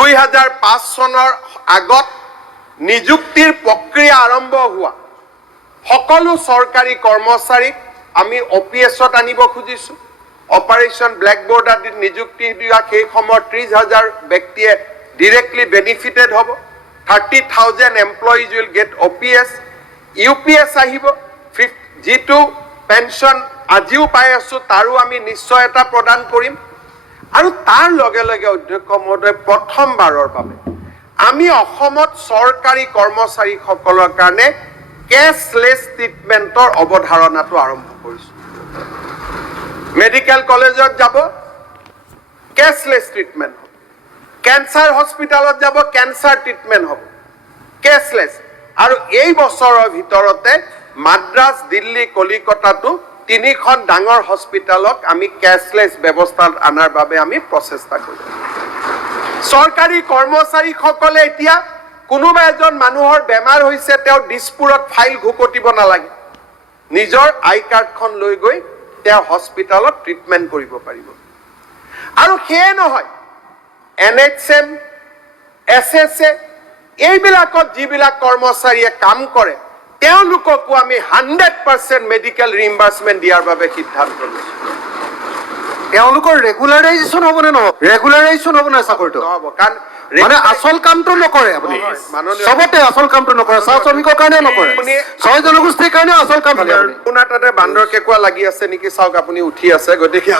2005 চনৰ আগত নিযুক্তিৰ প্ৰক্ৰিয়া আৰম্ভ হোৱা সকলো চৰকাৰী কৰ্মচাৰীক আমি OPS-ত আনিব খুজিছো। অপাৰেশ্যন ব্ল্যাকবোৰ্ড আদিত নিযুক্তি দিয়া সেই সময়ত 30,000 ব্যক্তিয়ে directly benefited হ'ব। 30,000 employees will get OPS, UPS আহিব, যিটো পেনশন আজিও পাই আছো তাৰো আমি নিশ্চয় এটা প্ৰদান কৰিম। আৰু তাৰ লগে লগে অধ্যক্ষ মহোদয় প্ৰথমবাৰৰ বাবে আমি অসমত চৰকাৰী কৰ্মচাৰীসকলৰ কাৰণে কেছলেছ ট্ৰিটমেণ্টৰ অৱধাৰণাটো আৰম্ভ কৰিছো। মেডিকেল কলেজত যাব কেছলেছ ট্ৰিটমেণ্ট হ'ব, কেঞ্চাৰ হস্পিটেলত যাব কেঞ্চাৰ ট্ৰিটমেণ্ট হ'ব কেছলেছ। আৰু এই বছৰৰ ভিতৰতে মাদ্ৰাজ, দিল্লী, কলিকতাটো 3খন ডাঙৰ হস্পিটেলক আমি কেছলেছ ব্যৱস্থাত আনাৰ বাবে আমি প্ৰচেষ্টা কৰিম। চৰকাৰী কৰ্মচাৰীসকলে এতিয়া কোনোবা এজন মানুহৰ বেমাৰ হৈছে তেওঁ দিছপুৰত ফাইল ঘুকটিব নালাগে, নিজৰ কাৰ্ডখন লৈ গৈ তেওঁ হস্পিটেলত ট্ৰিটমেণ্ট কৰিব পাৰিব। আৰু সেয়ে নহয় NHM, SSA এইবিলাকত যিবিলাক কৰ্মচাৰীয়ে কাম কৰে তেওঁলোককো আমি 100% মেডিকেল ৰিইম্বাৰ্সমেন্ট দিয়াৰ বাবে সিদ্ধান্ত লৈছো। তেওঁলোকৰ ৰেগুলাৰাইজেশ্যন হ'ব নে নহ'ব? ৰেগুলাৰাইজেশ্যন হ'ব না চাকৰিটো নহ'ব, কাৰণ মানে আসল কামটো নকৰে আপুনি, চবতে আসল কামটো নকৰে, চাহ শ্ৰমিকৰ কাৰণে নকৰে, ছয় জনগোষ্ঠীৰ কাৰণে আসল কাম কৰে। আপোনাৰ তাতে বান্দৰ কেঁকুৱা লাগি আছে নেকি চাওক, আপুনি উঠি আছে। গতিকে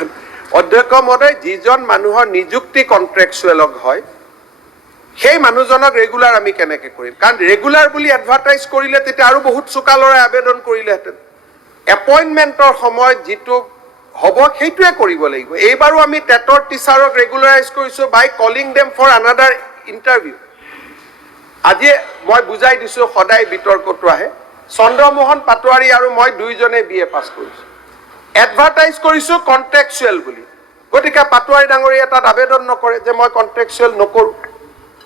অধ্যক্ষ মহোদয় যিজন মানুহৰ নিযুক্তি কন্ট্ৰেকচুৱেলক হয় সেই মানুহজনক ৰেগুলাৰ আমি কেনেকে কৰিম? কাৰণ ৰেগুলাৰ বুলি এডভাৰটাইজ কৰিলে তেতিয়া আৰু বহুত চোকালৰে আবেদন কৰিলেহেঁতেন। এপইণ্টমেণ্টৰ সময়ত যিটো হ'ব সেইটোৱে কৰিব লাগিব। এইবাৰো আমি টেটৰ টিচাৰক ৰেগুলাৰাইজ কৰিছো by calling them for another interview. আজি মই বুজাই দিছো, সদায় বিতৰ্কটো আহে। চন্দ্ৰমোহন পাটোৱাৰী আৰু মই দুইজনে BA পাছ কৰিছো, এডভাৰটাইজ কৰিছো কন্ট্ৰেকচুৱেল বুলি। গতিকে পাটোৱাৰী ডাঙৰীয়া তাত আবেদন নকৰে যে মই কন্ট্ৰেকচুৱেল নকৰো।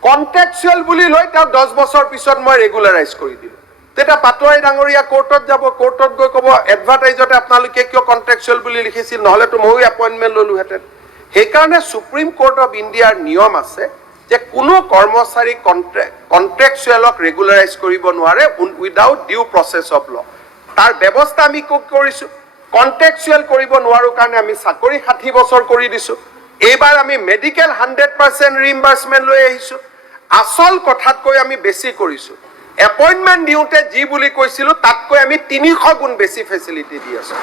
কন্ট্ৰেকচুৱেল বুলি লৈ তেওঁ 10 বছৰ পিছত মই ৰেগুলাৰাইজ কৰি দিলো। তেতিয়া পাটোৱাৰী ডাঙৰীয়া কোৰ্টত যাব, কোৰ্টত গৈ ক'ব এডভাৰটাইজতে আপোনালোকে কিয় কন্ট্ৰেকচুৱেল বুলি লিখিছিল, নহ'লেতো ময়ো এপইণ্টমেণ্ট ল'লোহেঁতেন। সেইকাৰণে সুপ্ৰিম কোৰ্ট অফ ইণ্ডিয়াৰ নিয়ম আছে যে কোনো কৰ্মচাৰী কন্ট্ৰেকচুৱেলক ৰেগুলাৰাইজ কৰিব নোৱাৰে without due process of law. তাৰ ব্যৱস্থা আমি কৰিছো। কন্ট্ৰেকচুৱেল কৰিব নোৱাৰো কাৰণে আমি চাকৰি 60 বছৰ কৰি দিছো। এইবাৰ আমি মেডিকেল 100% ৰিইম্বাৰ্সমেন্ট লৈ আহিছো। আসল কথাতকৈ আমি বেছি কৰিছো। এপইণ্টমেণ্ট দিওঁতে যি বুলি কৈছিলো তাতকৈ আমি 300 গুণ বেছি ফেচিলিটি দি আছো।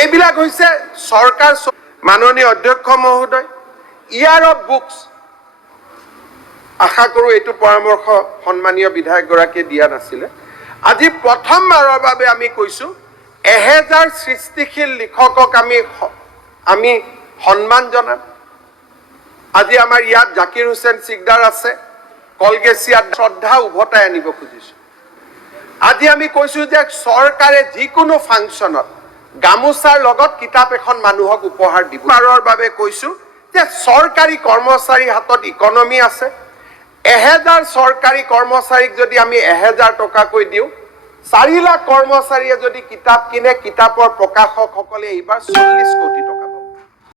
এইবিলাক হৈছে চৰকাৰ। মাননীয় অধ্যক্ষ মহোদয়, ইয়াৰ অফ বুকছ আশা কৰো এইটো পৰামৰ্শ সন্মানীয় বিধায়কগৰাকীয়ে দিয়া নাছিলে। আজি প্ৰথমবাৰৰ বাবে আমি কৈছো 1000 সৃষ্টিশীল লিখকক আমি সন্মান জনাম। আজি আমাৰ ইয়াত জাকিৰ হুছেইন সিকদাৰ আছে, কলগেছিয়াত শ্ৰদ্ধা উভতাই আনিব খুজিছো। আজি আমি কৈছো যে চৰকাৰে যিকোনো ফাংচনত গামোচাৰ লগত কিতাপ এখন মানুহক উপহাৰ দিব। বাৰৰ বাবে কৈছো যে চৰকাৰী কৰ্মচাৰীৰ হাতত ইকনমি আছে। 1000 চৰকাৰী কৰ্মচাৰীক যদি আমি 1000 টকাকৈ দিওঁ, 4 লাখ কৰ্মচাৰীয়ে যদি কিতাপ কিনে, কিতাপৰ প্ৰকাশকসকলে এইবাৰ 40 কোটি টকা